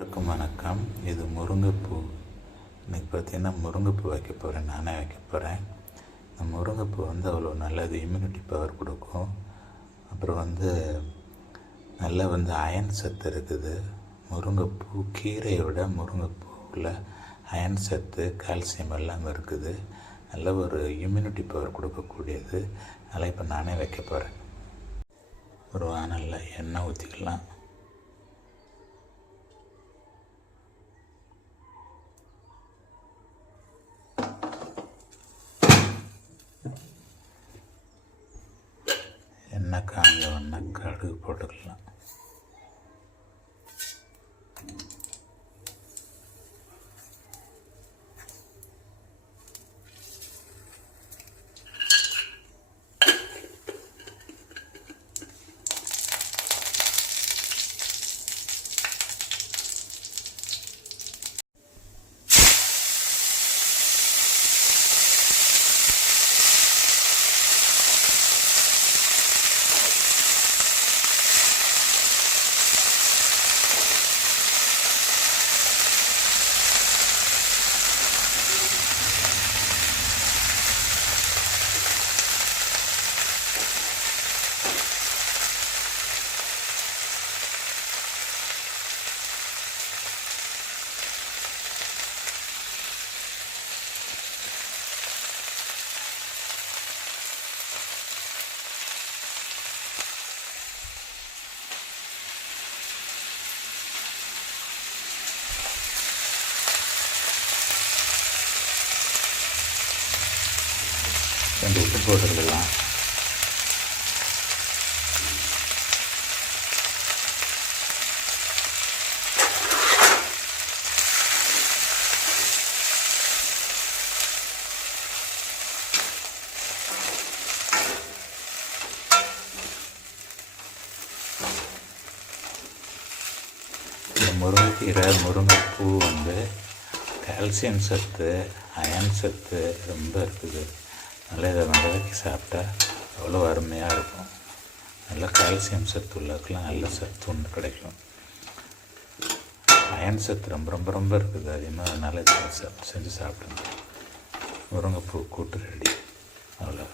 எல்லாருக்கும் வணக்கம். இது முருங்கைப்பூ. இன்றைக்கி பார்த்தீங்கன்னா முருங்கைப்பூ வைக்க போகிறேன் நானே வைக்க போகிறேன் இந்த முருங்கைப்பூ வந்து அவ்வளோ நல்லது. இம்யூனிட்டி பவர் கொடுக்கும். அப்புறம் வந்து நல்ல வந்து அயன் சத்து இருக்குது. முருங்கைப்பூ கீரையை விட முருங்கைப்பூவில் அயன் சத்து கால்சியம் எல்லாம் இருக்குது. நல்ல ஒரு இம்யூனிட்டி பவர் கொடுக்கக்கூடியது. அதனால் இப்போ நானே வைக்க போகிறேன் ஒரு வானல்ல எண்ணெய் ஊற்றிக்கலாம் எண்ணெய் காஞ்ச உடனே கடுகு போட்டுக்கலாம். ரெண்டு விட்டு போட்டுக்கலாம் இந்த முருங்கைக்கீரை முருங்கைப்பூ வந்து கால்சியம் சத்து அயன் சத்து ரொம்ப இருக்குது. நல்லா இதை வதக்கி சாப்பிட்டா அவ்வளோ அருமையாக இருக்கும். நல்ல கால்சியம் சத்து உள்ளதுக்கெலாம் நல்ல சத்து ஒன்று கிடைக்கும். அயன் சத்து ரொம்ப ரொம்ப ரொம்ப இருக்குது. அதிகமாக அதனால் இதை செஞ்சு சாப்பிடுங்க. முருங்கைப்பூ கூட்டு ரெடி. அவ்வளோ